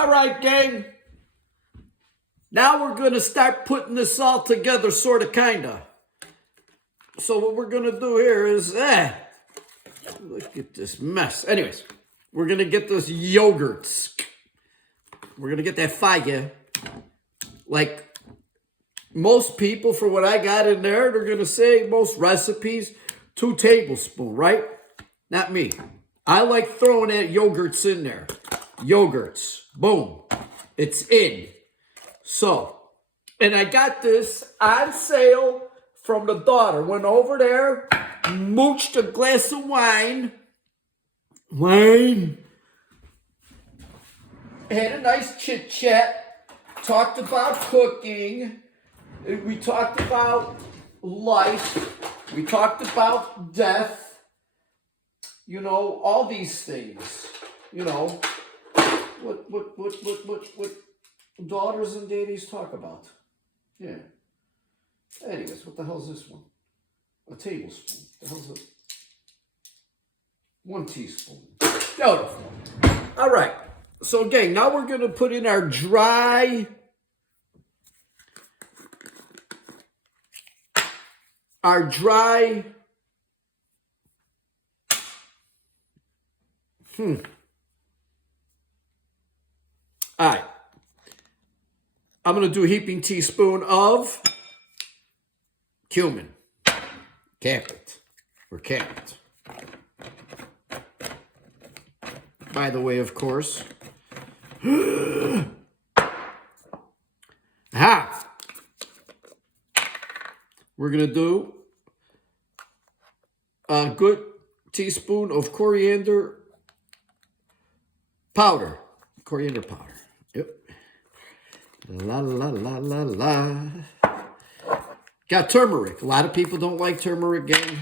All right, gang. Now we're going to start putting this all together, sort of, kind of. So what we're going to do here is, look at this mess. Anyways, we're going to get those yogurts. We're going to get that fire. Like most people, for what I got in there, they're going to say most recipes, 2 tablespoons, right? Not me. I like throwing that yogurts in there. Yogurts. Boom. It's in. So, and I got this on sale from the daughter. Went over there, mooched a glass of wine. Had a nice chit chat. Talked about cooking. We talked about life. We talked about death. You know, all these things. You know, what daughters and daddies talk about. Yeah. Anyways, what the hell's this one? A tablespoon. What the hell's it? 1 teaspoon. Beautiful. All right. So, gang, now we're going to put in our dry... All right. I'm going to do a heaping teaspoon of cumin. Cap it. Or capped. By the way, of course. Ha! We're going to do a good teaspoon of coriander powder. Coriander powder. Yep. La, la, la, la, la. Got turmeric. A lot of people don't like turmeric, gang.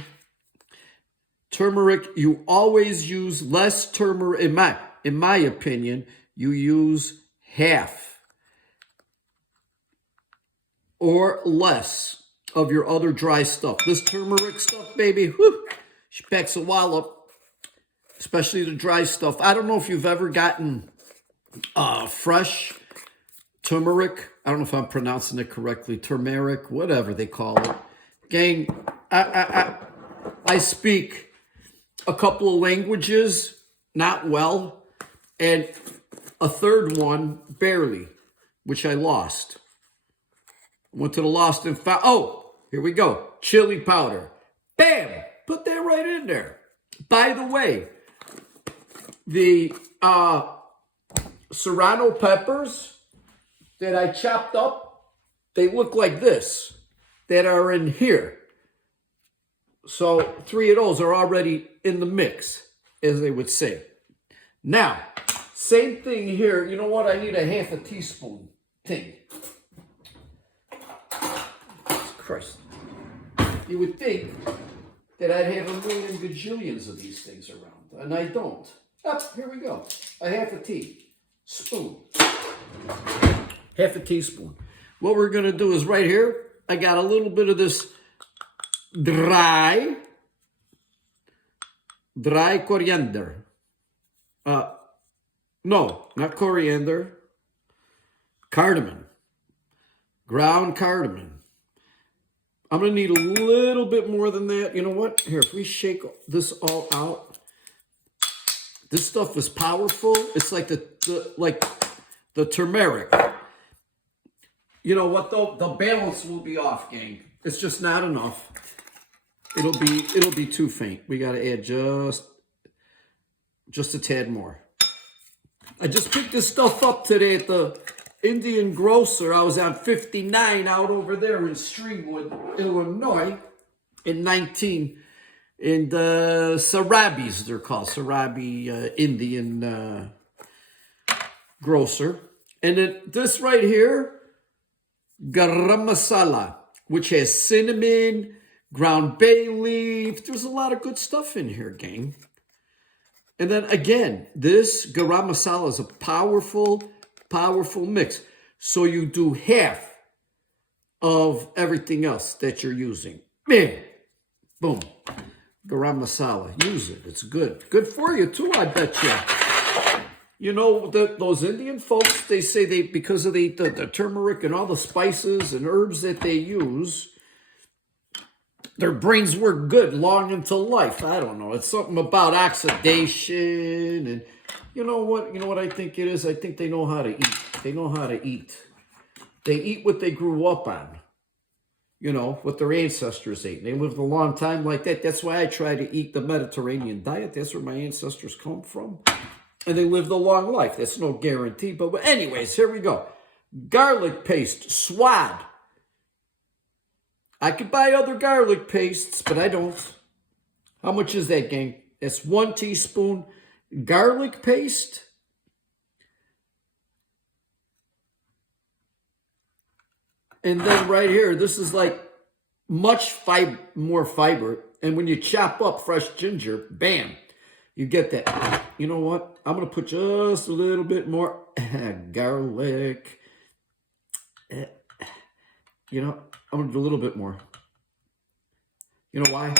Turmeric, you always use less turmeric. In my opinion, you use half or less of your other dry stuff. This turmeric stuff, baby, whew, she packs a wallop. Especially the dry stuff. I don't know if you've ever gotten fresh turmeric. I don't know if I'm pronouncing it correctly. Turmeric, whatever they call it. Gang, I speak a couple of languages, not well, and a third one, barely, which I lost. Went to the lost and found. Oh, here we go. Chili powder. Bam! Put that right in there. By the way, the serrano peppers that I chopped up, they look like this, that are in here. So 3 of those are already in the mix, as they would say. Now, same thing here. You know what? I need a half a teaspoon thing. Jesus Christ. You would think that I'd have a million gajillions of these things around, and I don't. Here we go. A half a teaspoon. Half a teaspoon. What we're going to do is right here, I got a little bit of this dry coriander. No, not coriander. Cardamom. Ground cardamom. I'm going to need a little bit more than that. You know what? Here, if we shake this all out, this stuff is powerful. It's like the turmeric. You know what though? The balance will be off, gang. It's just not enough. It'll be too faint. We got to add just a tad more. I just picked this stuff up today at the Indian grocer. I was on 59 out over there in Streamwood, Illinois, in the Sarabis, they're called. Sarabi Indian grocer. And then this right here, garam masala, which has cinnamon, ground bay leaf. There's a lot of good stuff in here, gang. And then again, this garam masala is a powerful mix. So you do half of everything else that you're using. Bam! Boom. Garam masala. Use it. It's good. Good for you too, I bet you. You know, those Indian folks, they say because of the turmeric and all the spices and herbs that they use, their brains work good long into life. I don't know. It's something about oxidation and you know what I think it is? I think they know how to eat. They know how to eat. They eat what they grew up on. You know, what their ancestors ate. And they lived a long time like that. That's why I try to eat the Mediterranean diet. That's where my ancestors come from. And they lived a long life. That's no guarantee. But anyways, here we go. Garlic paste, swad. I could buy other garlic pastes, but I don't. How much is that, gang? It's 1 teaspoon garlic paste. And then right here, this is like much more fiber. And when you chop up fresh ginger, bam, you get that. You know what? I'm going to put just a little bit more garlic. You know, I'm going to do a little bit more. You know why?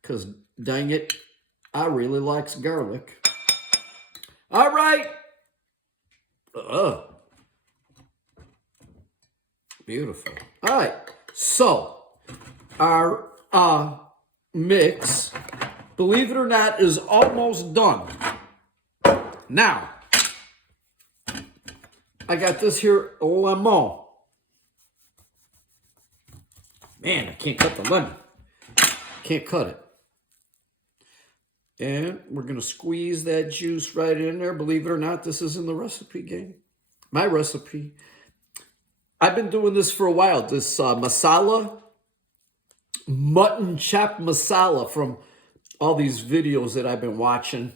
Because, dang it, I really likes garlic. All right. Beautiful. All right. So, our mix, believe it or not, is almost done. Now, I got this here lemon. Man, I can't cut the lemon. Can't cut it. And we're going to squeeze that juice right in there. Believe it or not, this is in the recipe, gang. My recipe. I've been doing this for a while. This masala, mutton chop masala from all these videos that I've been watching.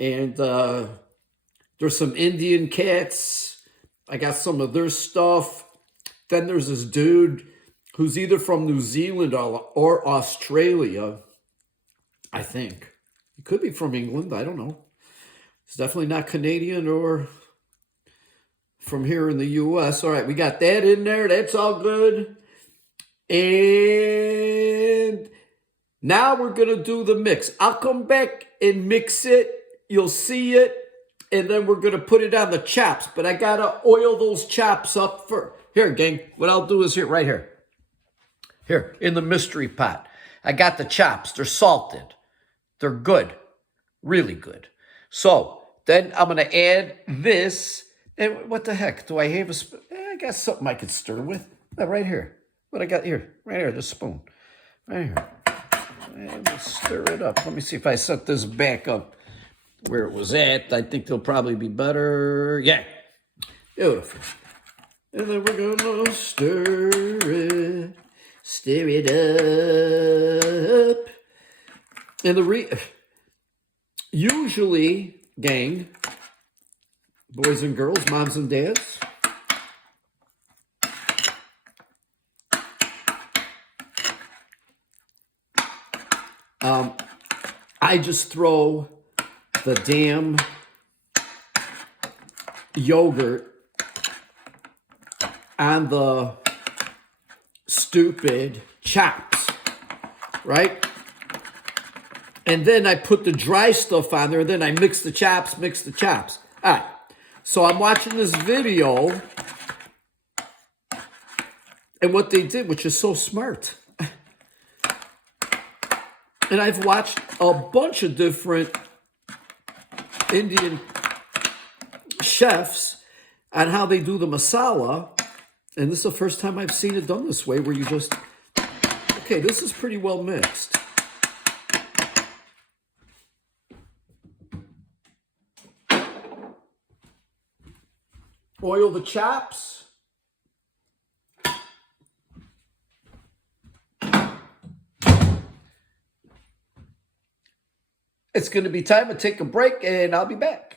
And there's some Indian cats. I got some of their stuff. Then there's this dude who's either from New Zealand or Australia, I think. He could be from England. I don't know. He's definitely not Canadian or from here in the U.S. All right, we got that in there. That's all good. And now we're going to do the mix. I'll come back and mix it. You'll see it. And then we're going to put it on the chops. But I got to oil those chops up for... Here, gang, what I'll do is here, right here. Here, in the mystery pot. I got the chops. They're salted. They're good. Really good. So, then I'm going to add this... And what the heck? Do I have a spoon? I got something I could stir with. Right here. What I got here? Right here, the spoon. Right here. And we'll stir it up. Let me see if I set this back up where it was at. I think they'll probably be better. Yeah. Beautiful. And then we're going to stir it. Stir it up. And usually, gang... boys and girls, moms and dads, I just throw the damn yogurt on the stupid chops, right? And then I put the dry stuff on there, and then I mix the chops. All right. So I'm watching this video, and what they did, which is so smart, and I've watched a bunch of different Indian chefs on how they do the masala, and this is the first time I've seen it done this way, where you just, okay, this is pretty well mixed. Oil the chops. It's going to be time to take a break, and I'll be back.